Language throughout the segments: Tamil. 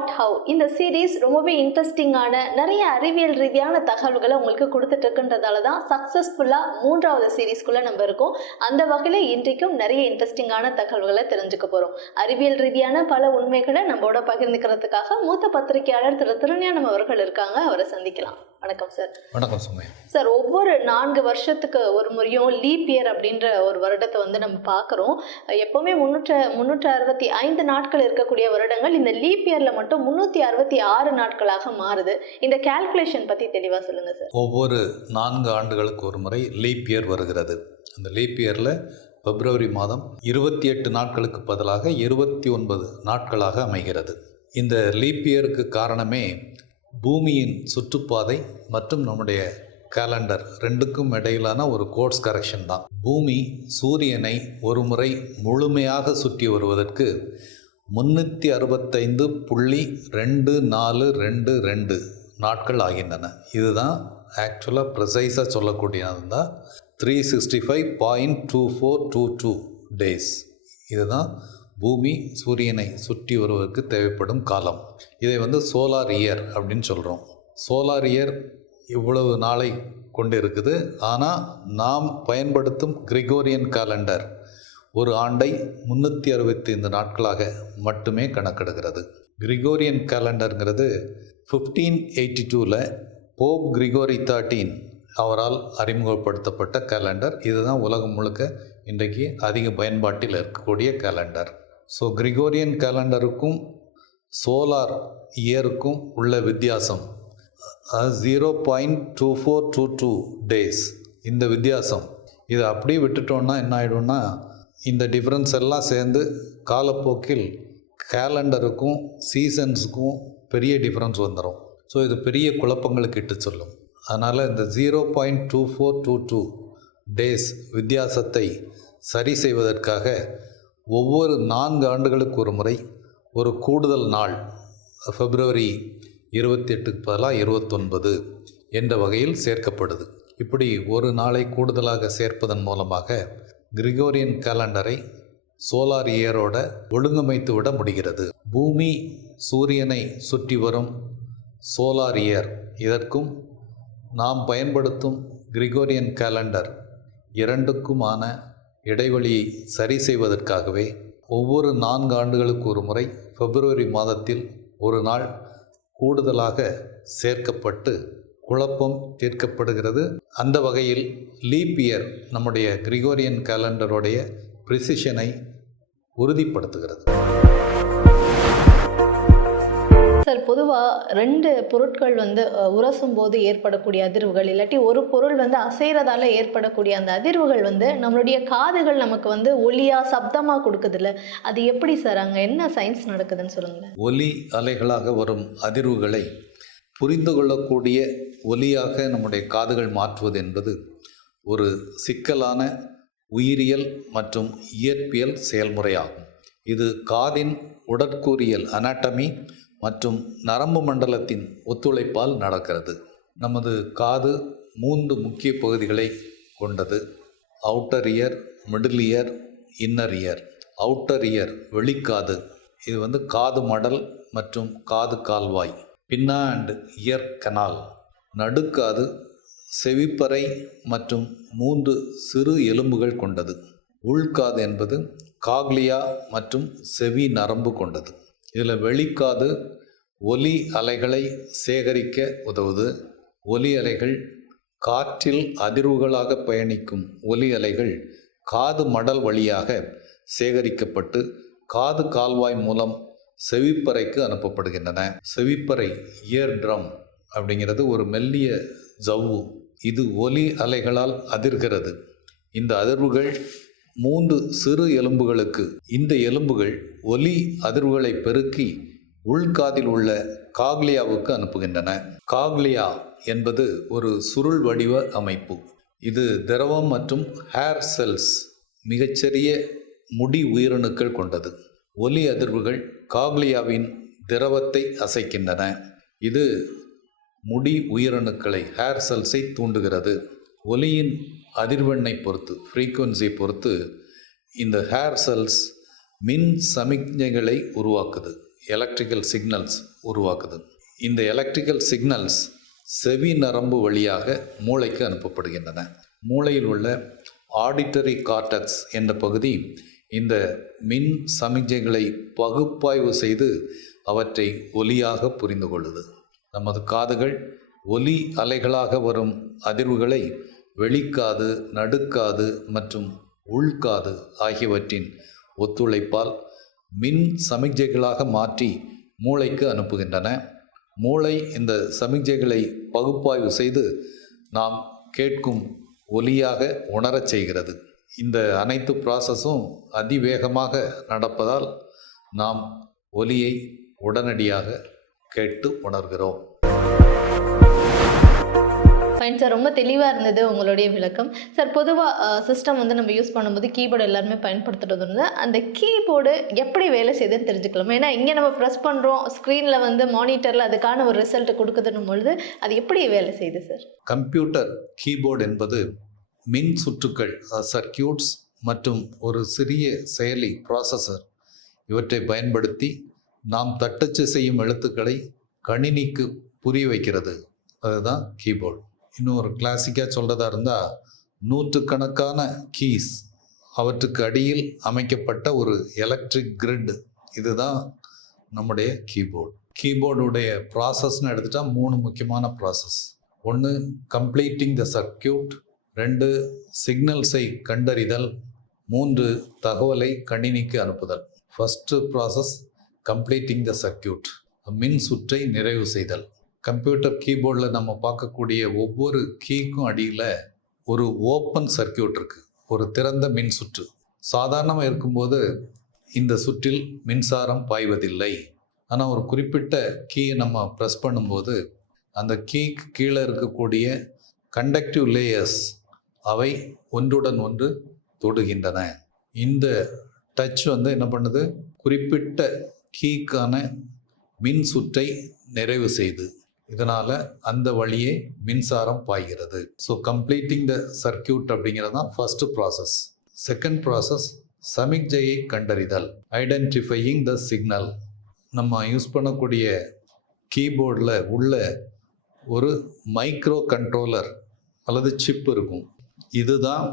வாட் ஹவ் இந்த சீரீஸ் ரொம்பவே இன்ட்ரெஸ்டிங்கான நிறைய அறிவியல் ரீதியான தகவல்களை உங்களுக்கு கொடுத்துட்டு இருக்குன்றதால தான் சக்ஸஸ்ஃபுல்லாக மூன்றாவது சீரீஸ்க்குள்ளே நம்ம இருக்கோம். அந்த வகையில் இன்றைக்கும் நிறைய இன்ட்ரெஸ்டிங்கான தகவல்களை தெரிஞ்சுக்க போகிறோம் அறிவியல் ரீதியான பல உண்மைகளை நம்மளோட பகிர்ந்துக்கிறதுக்காக மூத்த பத்திரிகையாளர் திரு திருஞானம் அவர்கள் இருக்காங்க. அவரை சந்திக்கலாம். வணக்கம் சார் வணக்கம் சுமை. சார் ஒவ்வொரு நான்கு வருஷத்துக்கு ஒரு முறையும் லீப் இயர் அப்படின்ற ஒரு வருடத்தை வந்து நம்ம பார்க்குறோம். எப்போவுமே முந்நூற்று முந்நூற்று அறுபத்தி ஐந்து நாட்கள் இருக்கக்கூடிய வருடங்கள் இந்த லீப் இயரில் மட்டும் முந்நூற்றி அறுபத்தி ஆறு நாட்களாக மாறுது. இந்த கால்குலேஷன் பற்றி தெளிவாக சொல்லுங்கள் சார் ஒவ்வொரு நான்கு ஆண்டுகளுக்கு ஒரு முறை லீப் இயர் வருகிறது. அந்த லீப் இயரில் பிப்ரவரி மாதம் இருபத்தி எட்டு நாட்களுக்கு பதிலாக இருபத்தி ஒன்பது நாட்களாக அமைகிறது. இந்த லீப் இயருக்கு காரணமே பூமியின் சுற்றுப்பாதை மற்றும் நம்முடைய கேலண்டர் ரெண்டுக்கும் இடையிலான ஒரு கோர்ஸ் கரெக்ஷன் தான். பூமி சூரியனை ஒரு முறை முழுமையாக சுற்றி வருவதற்கு முன்னூற்றி அறுபத்தைந்து புள்ளி ரெண்டு நாலு ரெண்டு ரெண்டு நாட்கள் ஆகின்றன. இதுதான் ஆக்சுவலாக ப்ரிசைஸாக சொல்லக்கூடியது தான் three sixty five point two four two two days இதுதான் பூமி சூரியனை சுற்றி வருவதற்கு தேவைப்படும் காலம். இதை வந்து சோலார் இயர் அப்படின்னு சொல்கிறோம் சோலார் இயர் இவ்வளவு நாளை கொண்டு இருக்குது ஆனால் நாம் பயன்படுத்தும் கிரிகோரியன் காலண்டர் ஒரு ஆண்டை முந்நூற்றி அறுபத்தைந்து நாட்களாக மட்டுமே கணக்கெடுக்கிறது கிரிகோரியன் கேலண்டருங்கிறது ஃபிஃப்டீன் எயிட்டி டூவில் போப் கிரிகோரி தேர்ட்டீன் அவரால் அறிமுகப்படுத்தப்பட்ட கேலண்டர். இதுதான் உலகம் முழுக்க இன்றைக்கு அதிக பயன்பாட்டில் இருக்கக்கூடிய கேலண்டர். ஸோ கிரிகோரியன் கேலண்டருக்கும் சோலார் இயருக்கும் உள்ள வித்தியாசம் zero point two four two two days இந்த வித்தியாசம் இதை அப்படியே விட்டுட்டோன்னா என்ன ஆகிடும்னா இந்த டிஃப்ரென்ஸ் எல்லாம் சேர்ந்து காலப்போக்கில் கேலண்டருக்கும் சீசன்ஸுக்கும் பெரிய டிஃப்ரென்ஸ் வந்துடும் ஸோ இது பெரிய குழப்பங்களுக்கு இட்டு சொல்லும். அதனால் இந்த zero point two four two two days வித்தியாசத்தை சரி செய்வதற்காக ஒவ்வொரு நான்கு ஆண்டுகளுக்கு ஒரு முறை ஒரு கூடுதல் நாள் பிப்ரவரி இருபத்தி எட்டுக்கு பதிலாக இருபத்தொன்பது என்ற வகையில் சேர்க்கப்படுது. இப்படி ஒரு நாளை கூடுதலாக சேர்ப்பதன் மூலமாக கிரிகோரியன் கேலண்டரை சோலார் இயரோட ஒழுங்கமைத்து விட முடிகிறது. பூமி சூரியனை சுற்றி வரும் சோலார் இயர் இதற்கும் நாம் பயன்படுத்தும் கிரிகோரியன் கேலண்டர் இரண்டுக்குமான இடைவெளியை சரி செய்வதற்காகவே ஒவ்வொரு நான்கு ஆண்டுகளுக்கு ஒரு முறை பிப்ரவரி மாதத்தில் ஒரு நாள் கூடுதலாக சேர்க்கப்பட்டு குழப்பம் தீர்க்கப்படுகிறது. அந்த வகையில் லீப் இயர் நம்முடைய கிரிகோரியன் கேலண்டருடைய ப்ரிசிஷனை உறுதிப்படுத்துகிறது. சார் பொதுவாக ரெண்டு பொருட்கள் வந்து உரசும் போது ஏற்படக்கூடிய அதிர்வுகள் இல்லாட்டி ஒரு பொருள் வந்து அசைறதால ஏற்படக்கூடிய அந்த அதிர்வுகள் வந்து நம்மளுடைய காதுகள் நமக்கு வந்து ஒலியாக சப்தமாக கொடுக்குதுல்ல. அது எப்படி சார்? அங்கே என்ன சயின்ஸ் நடக்குதுன்னு சொல்லுங்களேன். ஒலி அலைகளாக வரும் அதிர்வுகளை புரிந்து கொள்ளக்கூடிய ஒலியாக நம்முடைய காதுகள் மாற்றுவது என்பது ஒரு சிக்கலான உயிரியல் மற்றும் இயற்பியல் செயல்முறையாகும். இது காதின் உடற்கூறியல் அனாட்டமி மற்றும் நரம்பு மண்டலத்தின் ஒத்துழைப்பால் நடக்கிறது. நமது காது மூன்று முக்கிய பகுதிகளை கொண்டது. Outer ear middle ear inner ear outer ear வெளிக்காது. இது வந்து காது மடல் மற்றும் காது கால்வாய். Pinna and ear canal. நடுக்காது செவிப்பறை மற்றும் மூன்று சிறு எலும்புகள் கொண்டது. உள்காது என்பது காக்லியா மற்றும் செவி நரம்பு கொண்டது. இதில் வெளிக்காது ஒலி அலைகளை சேகரிக்க உதவுது. ஒலி அலைகள் காற்றில் அதிர்வுகளாக பயணிக்கும் ஒலி அலைகள் காது மடல் வழியாக சேகரிக்கப்பட்டு காது கால்வாய் மூலம் செவிப்பறைக்கு அனுப்பப்படுகின்றன. செவிப்பறை இயர் ட்ரம் அப்படிங்கிறது ஒரு மெல்லிய ஜவ்வு. இது ஒலி அலைகளால் அதிர்கிறது. இந்த அதிர்வுகள் மூன்று சிறு எலும்புகளுக்கு. இந்த எலும்புகள் ஒலி அதிர்வுகளை பெருக்கி உள்காதில் உள்ள காக்லியாவுக்கு அனுப்புகின்றன. காக்லியா என்பது ஒரு சுருள் வடிவ அமைப்பு. இது திரவம் மற்றும் ஹேர் செல்ஸ் மிகச்சிறிய முடி உயிரணுக்கள் கொண்டது. ஒலி அதிர்வுகள் காக்லியாவின் திரவத்தை அசைக்கின்றன. இது முடி உயிரணுக்களை ஹேர் செல்ஸை தூண்டுகிறது. ஒலியின் அதிர்வெண்ணை பொறுத்து ஃப்ரீக்குவன்சி பொறுத்து இந்த ஹேர் செல்ஸ் மின் சமிக்ஞைகளை உருவாக்குது. எலக்ட்ரிக்கல் சிக்னல்ஸ் உருவாக்குது. இந்த எலக்ட்ரிக்கல் சிக்னல்ஸ் செவி நரம்பு வழியாக மூளைக்கு அனுப்பப்படுகின்றன. மூளையில் உள்ள ஆடிட்டரி கார்டக்ஸ் என்ற பகுதி இந்த மின் சமிஞ்சைகளை பகுப்பாய்வு செய்து அவற்றை ஒலியாக புரிந்து கொள்ளுது. நமது காதுகள் ஒலி அலைகளாக வரும் அதிர்வுகளை வெளிக்காது நடுக்காது மற்றும் உள்காது ஆகியவற்றின் ஒத்துழைப்பால் மின் சமிக்ஞைகளாக மாற்றி மூளைக்கு அனுப்புகின்றன. மூளை இந்த சமிக்ஞைகளை பகுப்பாய்வு செய்து நாம் கேட்கும் ஒலியாக உணரச் செய்கிறது. இந்த அனைத்து ப்ராசஸும் அதிவேகமாக நடப்பதால் நாம் ஒலியை உடனடியாக கேட்டு உணர்கிறோம். ஃபைன் சார் ரொம்ப தெளிவாக இருந்தது உங்களுடைய விளக்கம். சார் பொதுவாக சிஸ்டம் வந்து நம்ம யூஸ் பண்ணும்போது கீபோர்டு எல்லாருமே பயன்படுத்துறது வந்து அந்த கீபோர்டு எப்படி வேலை செய்யுதுன்னு தெரிஞ்சுக்கலாம்? ஏன்னா இங்கே நம்ம ப்ரெஸ் பண்ணுறோம் ஸ்க்ரீனில் வந்து மானிட்டரில் அதுக்கான ஒரு ரிசல்ட் கொடுக்குதுன்னும் பொழுது அது எப்படி வேலை செய்யுது சார் கம்ப்யூட்டர் கீபோர்டு என்பது மின் சுற்றுக்கள் சர்க்கியூட்ஸ் மற்றும் ஒரு சிறிய செயலி ப்ராசஸர் இவற்றை பயன்படுத்தி நாம் தட்டச்சு செய்யும் எழுத்துக்களை கணினிக்கு புரிய வைக்கிறது. அதுதான் கீபோர்டு இன்னும் ஒரு கிளாசிக்காக சொல்கிறதா இருந்தால் நூற்றுக்கணக்கான கீஸ் அவற்றுக்கு அடியில் அமைக்கப்பட்ட ஒரு எலக்ட்ரிக் கிரிட் இதுதான் நம்முடைய கீபோர்டு கீபோர்டுடைய ப்ராசஸ்னு எடுத்துட்டால் மூணு முக்கியமான ப்ராசஸ் ஒன்று கம்ப்ளீட்டிங் த சர்க்கியூட் ரெண்டு சிக்னல்ஸை கண்டறிதல். மூன்று தகவலை கணினிக்கு அனுப்புதல். First process completing the circuit மின் சுற்றை நிறைவு செய்தல். கம்ப்யூட்டர் கீபோர்டில் நம்ம பார்க்கக்கூடிய ஒவ்வொரு கீக்கும் அடியில் ஒரு ஓப்பன் சர்க்கியூட் இருக்குது ஒரு திறந்த மின் சுற்று சாதாரணமாக இருக்கும்போது இந்த சுற்றில் மின்சாரம் பாய்வதில்லை. ஆனால் ஒரு குறிப்பிட்ட கீயை நம்ம ப்ரெஸ் பண்ணும்போது அந்த கீக்கு கீழே இருக்கக்கூடிய கண்டக்டிவ் லேயர்ஸ் அவை ஒன்றுடன் ஒன்று தொடுகின்றன. இந்த டச் வந்து என்ன பண்ணுது? குறிப்பிட்ட கீக்கான மின் சுற்றை நிறைவு செய்து இதனால் அந்த வழியே மின்சாரம் பாய்கிறது. ஸோ கம்ப்ளீட்டிங் த சர்க்கியூட் அப்படிங்கிறது தான் ஃபஸ்ட்டு ப்ராசஸ் செகண்ட் ப்ராசஸ் சமிக்ஜையை கண்டறிதல். ஐடென்டிஃபையிங் த சிக்னல் நம்ம யூஸ் பண்ணக்கூடிய கீபோர்டில் உள்ள ஒரு மைக்ரோ கண்ட்ரோலர் அல்லது சிப் இருக்கும். இதுதான்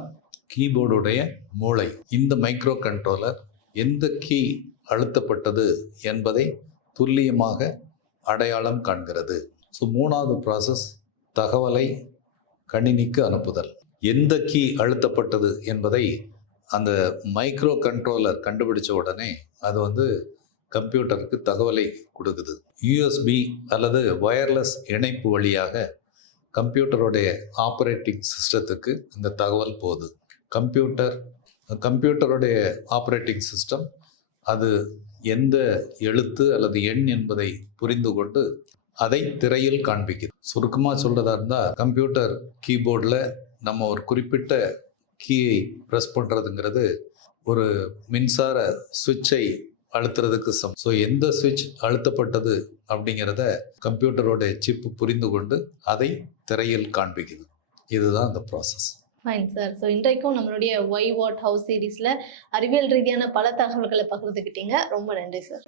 கீபோர்டுடைய மூளை. இந்த மைக்ரோ கண்ட்ரோலர் எந்த கீ அழுத்தப்பட்டது என்பதை துல்லியமாக அடையாளம் காண்கிறது. ஸோ மூணாவது ப்ராசஸ் தகவலை கணினிக்கு அனுப்புதல். எந்த கீ அழுத்தப்பட்டது என்பதை அந்த மைக்ரோ கண்ட்ரோலர் கண்டுபிடிச்ச உடனே அது வந்து கம்ப்யூட்டருக்கு தகவலை கொடுக்குது. யூஎஸ்பி அல்லது வயர்லெஸ் இணைப்பு வழியாக கம்ப்யூட்டருடைய ஆப்ரேட்டிங் சிஸ்டத்துக்கு இந்த தகவல் போகுது. கம்ப்யூட்டர் கம்ப்யூட்டருடைய ஆப்ரேட்டிங் சிஸ்டம் அது எந்த எழுத்து அல்லது எண் என்பதை புரிந்து கொண்டு அதை திரையில் காண்பிக்குது. சுருக்கமாக சொல்கிறதா இருந்தால் கம்ப்யூட்டர் கீபோர்டில் நம்ம ஒரு குறிப்பிட்ட கீயை ப்ரெஸ் பண்ணுறதுங்கிறது ஒரு மின்சார சுவிட்சை அழுத்துறதுக்கு சம் ஸோ எந்த சுவிட்ச் அழுத்தப்பட்டது அப்படிங்கிறத கம்ப்யூட்டரோட சிப்பு புரிந்து கொண்டு அதை திரையில் காண்பிக்குது. இதுதான் அந்த ப்ராசஸ் ஃபைன் சார் ஸோ இன்றைக்கும் நம்மளுடைய ஒய் வாட் ஹவுஸ் சீரீஸில் அறிவியல் ரீதியான பல தகவல்களை பகிர்ந்துக்கிட்டீங்க ரொம்ப நன்றி சார்